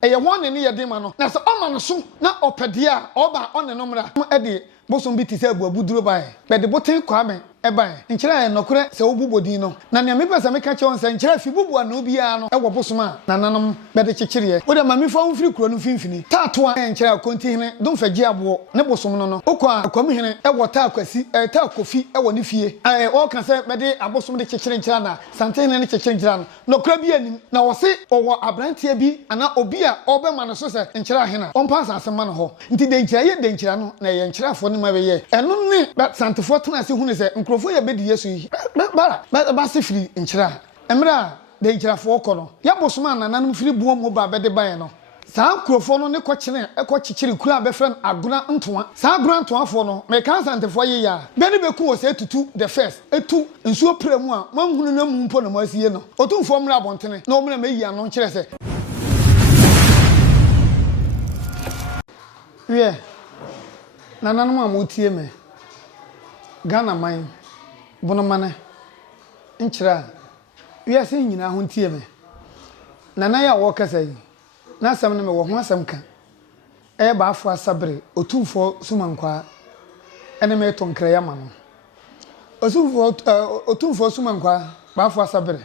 eye one ne ye de ma no na se o ma no so na opede a oba one no mra e de bosom bi ti se abuabuduro bae be de boten kwa me e bae nkyira ye nokore se obubodin no na ne mepesa me ka che on se nkyira fi bubu ana obi a no e wo bosom a na nanom be de kyekire wo de ma me fa mfiri kuro no finfini tato a nkyira konti hene dum fagi abo ne bosom no no okwa akwam hene e wo ta akwasi ta kofi e wo ne fie o kan se be de abosom de kyekire nkyira na sante hene ne kyekire nkyira no nokora bi anim na wo se owo abrantie bi ana obi a obema no so se nkyira hena on pass asema no ho nti de nkyira ye de nkyira no na ye nkyira fo ma beye eno ne santefo tena se hunu se nkrofo ye bedi yesu yi ba se firi nkyira emra de nkyira fo kono ya bosoma nananum firi buo mo ba bede ban no saa nkrofo no ne kokyene ekokikiri kura be friend Agona Ntua saa Agona Ntua fo no me kan santefo ye ya be ne beku wo se Tutu the first etu nsuo premu a manhunu na mu mpo na masie no otumfo mra abontene na omra meyi ano nkyere se yeah nananum amutie me Ghana man Bono mane nkyira wiase nyina ho ntie me nana ya wo kasa yi na asam ne me wo ho asam ka e ba afo asabre otumfo sumankwa ene me tonkra ya ma no otumfo sumankwa ba afo asabre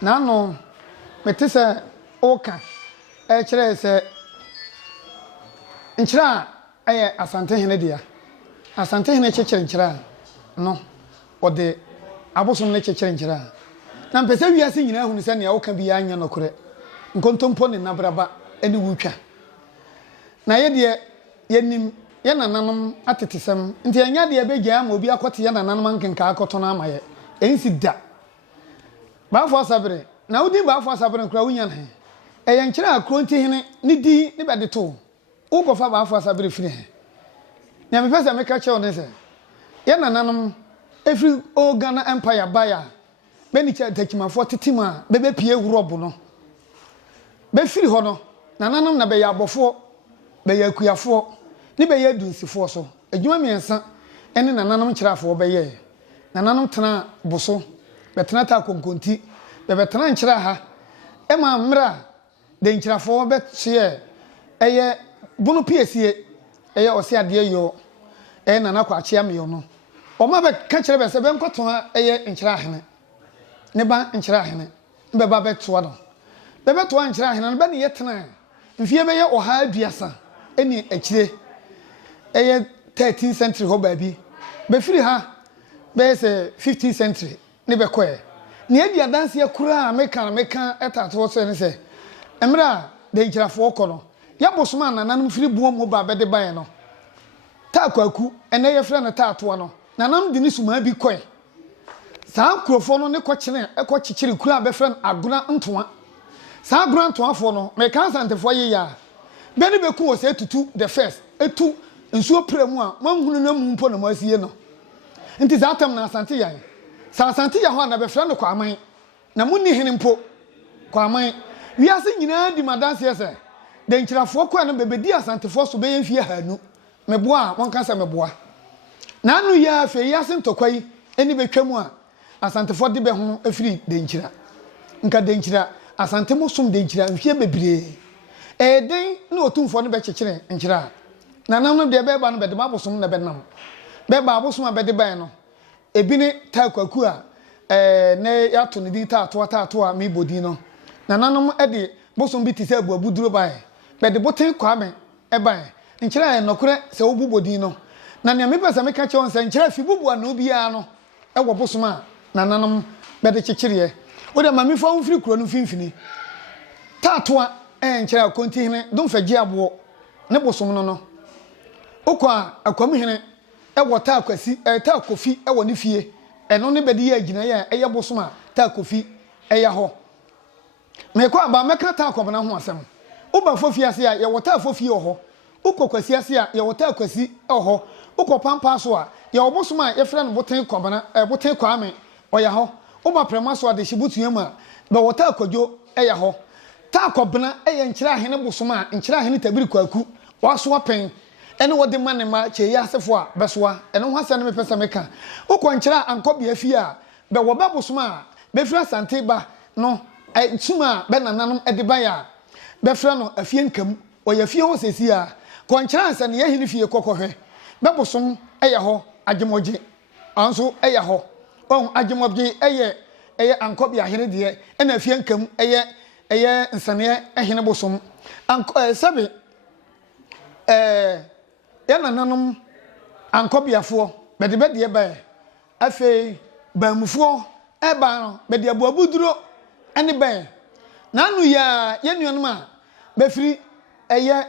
na no metese oka e kire se nkyira aye asante hene dia asante hene kyekire nkyira no ode abosom ne kyekire nkyira na mpese wiase nyina hu se ne ya woka bi anya nokore nkontompo ne nabraba ene wutwa na ye de yenim ye nananom atetesem nti anya de be gya ma obi akote ye nananom ankenka akoto na amaye ensi da ba fo sabre na udi ba fo sabre nkura wunya na ye nkyira akronti hene ne di ne be de to ukofa ba fo sabre firi he na mepese me ka che on se ye nananom every Ghana empire buyer beni cha takimafo tetima bebe pie wurobo no be firi ho no nananom na be ya abofo be ya kuafo ni be ya dunsifo so adwuma miensa ene nananom kyerafo be ye nananom tena boso be tena ta konkonti be tena nkyera ha e ma mra de nkyerafo be hye eye bunu piesie eye ose ade yo nana kwa achia me yo no o ma be ka kyere be se be nkoto eye nkyera hene ne ba nkyera hene be ba be toa no be be toa nkyera hene be ne yetena mfie be ye oha aduasa eni akire eye 13th century ho ba bi be firi ha be se 15th century ne be koe ne adia danse akura meka etato so ne se emra de nkyerafo kono ya bosoma nananum firi buo mo ba be de ban no ta kwaku ene ye frɛ ne taatoa no nanam de ne suma bi koe saa krofo no ne kokyene ekokikiri kura be frɛ Agona Ntua saa Agona Ntua fo no me kan santefo ye ya be ne beku wo se Tutu the first etu nsuo premu a manhunu na mu mpo na masie no nti zatam na Asante yan sa Asante ya ho na be frɛ no kwaman na munni hene mpo kwaman wiase nyina di madanse ese de nkyirafo kwa no bebedi asantefo so be yemfie hanu meboa won kan se meboa na anu ya fe yase ntokwai eni betwamu a asantefo de be ho afiri de nkyira nka de nkyira asante mo som de nkyira mfie bebre den na otumfo no be kyekire nkyira na nam no de be ba no be de babosom na be nam be ba abosom a be de ban no ebi ne takwaku a ne yato ne di tato a me bodi no na nanom e de bosom bi ti se abuabuduro bae be de boten kwa me e bae nkyira nokore se obubodi no na ne mepesa me ka che on se nkyira fi bubu ana obi a no e wo bosom a na nanom be de kyekire wo de ma me fa mfiri kuro no finfini tato a nkyira konti hene dum fagi abo ne bosom no okwa akwam hene e wo ta akwasi ta kofi e wo ne fie eno ne be de ya gina ya eye bosom a ta kofi eye ho me kwa ba meka ta akwam na ho asem uba fofi ase a ye wo ta fofi ho ukokwasi ase a ye wo ta akwasi ho ukopampa so a ye wo bosom a ye frɛ no boten kwabana boten kwame oya ho uba prema so a de shibutuam a be wo ta akwadwo eye ho ta akwabana eye nkyira hene bosom a nkyira hene tabiri kwaku waso apen ene wode manema che ya asefo a besoa ene ho ase ne mepesa meka ukwankyira ankobia fi a be wo ba bosom a be fira Asante ba no tuma be nananom ede ba ya befra no afie nkam oya fie ho sesi a konchiransa ne yahini fie kokohwe bebosom eye ho agemoje anso eye ho on agemoje eye ankobi ahene de na afie nkam eye nsane ehene bosom sabe yana nanom ankobiafo bedebede ba afei bamufo eba no bede abuabuduro ene ba nanu ya yenuanom a befiri eye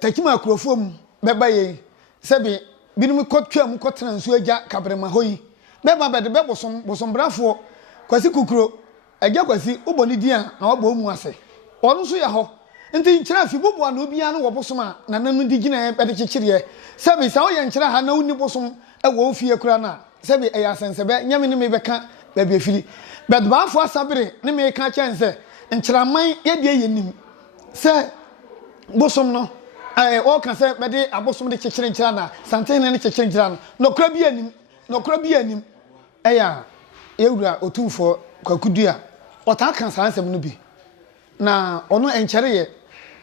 takima akrofo mu beba ye sabe binum kotwam kotena nsu agya kabrema hoyi beba bede bosom brafo kwasi kukuro agya kwasi uboni dia na wabo mu ase onu so ya ho nti nkyira fi bobo na obi anu wo bosom a na nanu di gina bede kyekire sabe sa wo ye nkyira ha na woni bosom ewo ofie kura na sabe eya sensebe nyame ne me beka ba bi afiri bede ba afo asabere ne me ka kyense nkyira man ye de yenim se bosom no o kan se bede abosom de kyekire nkyira na sante ne kyekire nkyira no kura bi anim eya ewura otumfo kwakudua ota kan sansem no bi na ono enkyere ye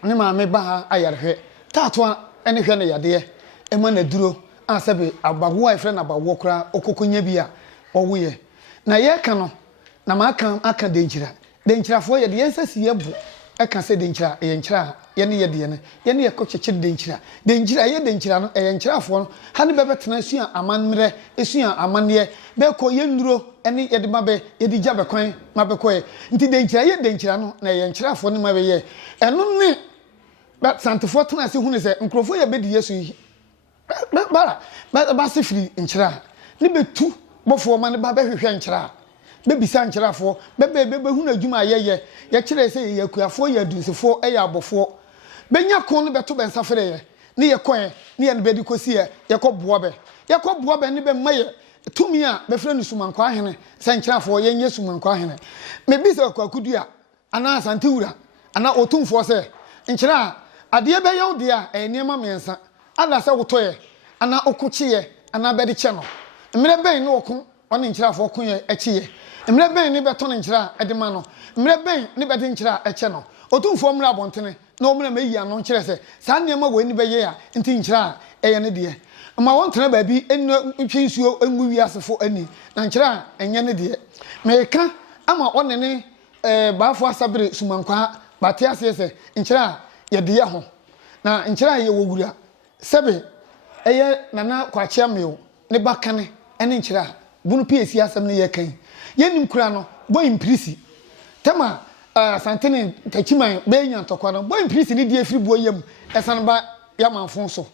ne maame ba ha ayarhwe taatoa ene hwe ne yade ema na duro asabe abawo efre na abawo kra okokonya bi a owoye na ye ka no na maka aka denkyirafo ye de yensasi yebu eka se denkyira ye nkyira ye ne ye de ne ye ne ye kokyekire denkyira ye denkyira no ye nkyirafo no ha ne bebetena sua amanmre esua amanne be ko ye nduro ene ye de mabe ye de jabe kwan mabe ko ye nti denkyira no na ye nkyirafo ne mabe ye eno ne ba santefo tena se hunu se nkrofo ye be de yesu yi ba se firi nkyira ne betu bofo ma ne ba behwehwe nkyira bebisa nkyirafo bebe hunu adwuma ye kire se ye kuafo ye adunsefo ye abofo benya kon ne beto bensafere ye ne ye kwan ne ye ne bedi kosi ye koboa be ne be maye tumi a befre ne sumankwa ahene se nkyirafo ye nye sumankwa ahene me bisa kwakudua ana asante wura ana otumfo se nkyira ade be ye de a enema mensa ala se wotoye ana okuchie ana bedi che no mre ben ne okun one nkyirafo okun ye echiye mre ben ne beto ne nkyira edema no mre ben ne bedi nkyira eche no otumfo mra abontene na omra meyi ano nkyire se sa nneema we ni beye ya nti nkyira eye ne de ma wontena ba bi enu twinsuo enwu wiasefo ani na nkyira enye ne de meka ama one ne baafo asabere sumankwa bate asese nkyira ye de ye ho na nkyira ye wowura sebe eye nana kwachia mew ne bakane ene nkyira bunu piesi asem ne ye kan yenim kura no boy imprisi tema santene tachiman be nya ntokwa no boy imprisi ne die firi bo yam esan ba yamanfo so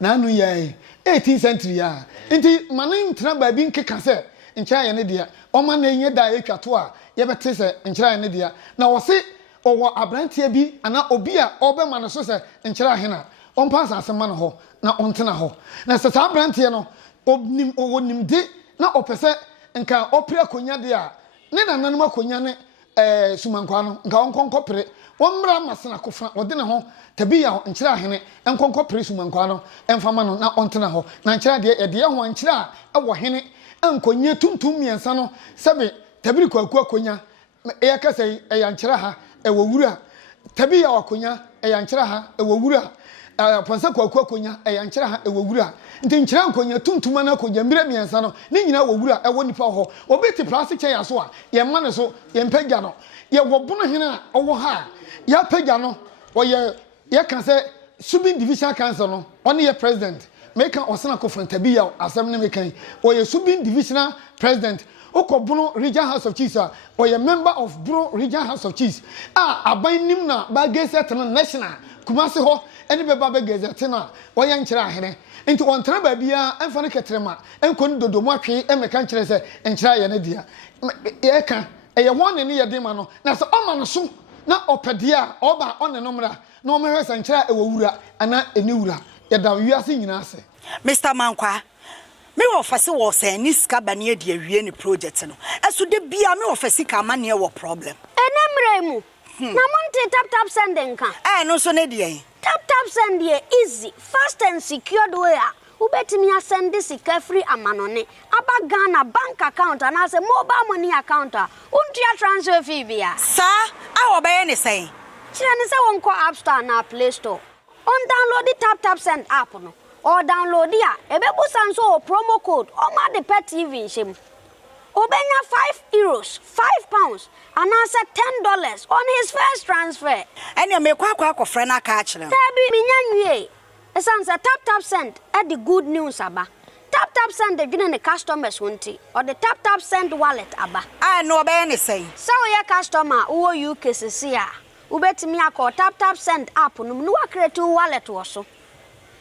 na anu ye 18th century ya nti manin ntena ba bi nkeka se nkyira ye ne dia o ma na enye da etwato a ye bete se nkyira ye ne dia na wo se owo abrantie bi ana obi a obema no so se nkyira hena on pass asema no ho na ontena ho na se sa abrantie no onim de na opese nka opre akonya de a ne nananum akonya ne sumankwa no nka onkonkopre wonmra masena kofa wode ne ho tabi ya nkyira hene enkonkopre sumankwa no emfama no na ontena ho na nkyira de ho nkyira ewo hene enkonya tuntum miensa no sebe tabiri kwaku akonya e kasa e ya nkyira ha ewo wura tabi ya akonya e ya nkyira ha ewo wura ponsa kwaku akonya e ya nkyira ha ewo wura nti nkyira nkonya tuntum na akonya mire miensa no ne nyina wo wura ewo nipa ho obeti plastic chair so a ye ma ne so ye mpagya no ye wobono hene a owo ha ya pagya no oye ye kan se subin division council no one ye president meka osena kofanta bi ya asem ne mekan oye subin divisional president okobono regional house of chiefs oye member of Bono regional house of chiefs aban nim na ba gazette national kumase ho eni be ba gazette na oye nkyira ahene nti ontena ba bia emfa ne ketrema enkoni dodomu atwe emeka nkyire se nkyira ye ne dia ye ka eye won ne ye de ma no na se o ma no so na opede a oba one no mra na o mehwe se nkyira ewo wura ana eni wura ye da wiase nyina ase Mr. Mankwa me ofase wo se ni ska bane de awie ni project no eso de bia me ofase ka mane wo problem enemre mu na monte tap sending ka no so ne de tap send here easy fast and secured way ubetimi send sika free amanone aba Ghana bank account and as a mobile money account untia transfer fee bia sa awo be ne say chire ne se won ko App Store na Play Store. On download the tap send app no. Or download ya. Ebebu sanso promo code. O ma de pet TV shim. Obenya €5, £5, and answer $10 on his first transfer. And you make kwa friend a catch them. Tabi minyanwe. Esansa tap send at the good news aba. Tap send the the customers won't or the tap send wallet aba. I know about anything. So your customer who you cases here. Ubetimi akọ tap send app no no create wallet wo so.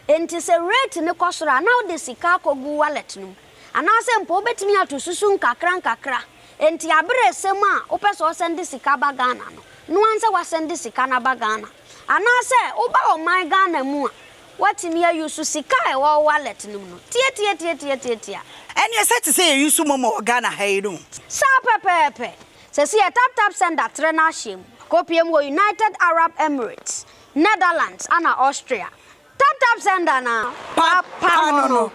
Enti se rate ne kosora now the sika kogu wallet no. Anase mpo obetimi atosusu nkakra. Enti abere sem a opeso send sika ba Ghana no. No anse wa send sika na ba Ghana. Anase oba o my Ghana mu a watimi ayusu sika e wo wallet no no. Tie. And you said to say you use momo Ghana hey no. Sa pepe. Se see tap send that trainer shim. Kopium wo United Arab Emirates, Netherlands, and Austria. Tap send na. Papa no.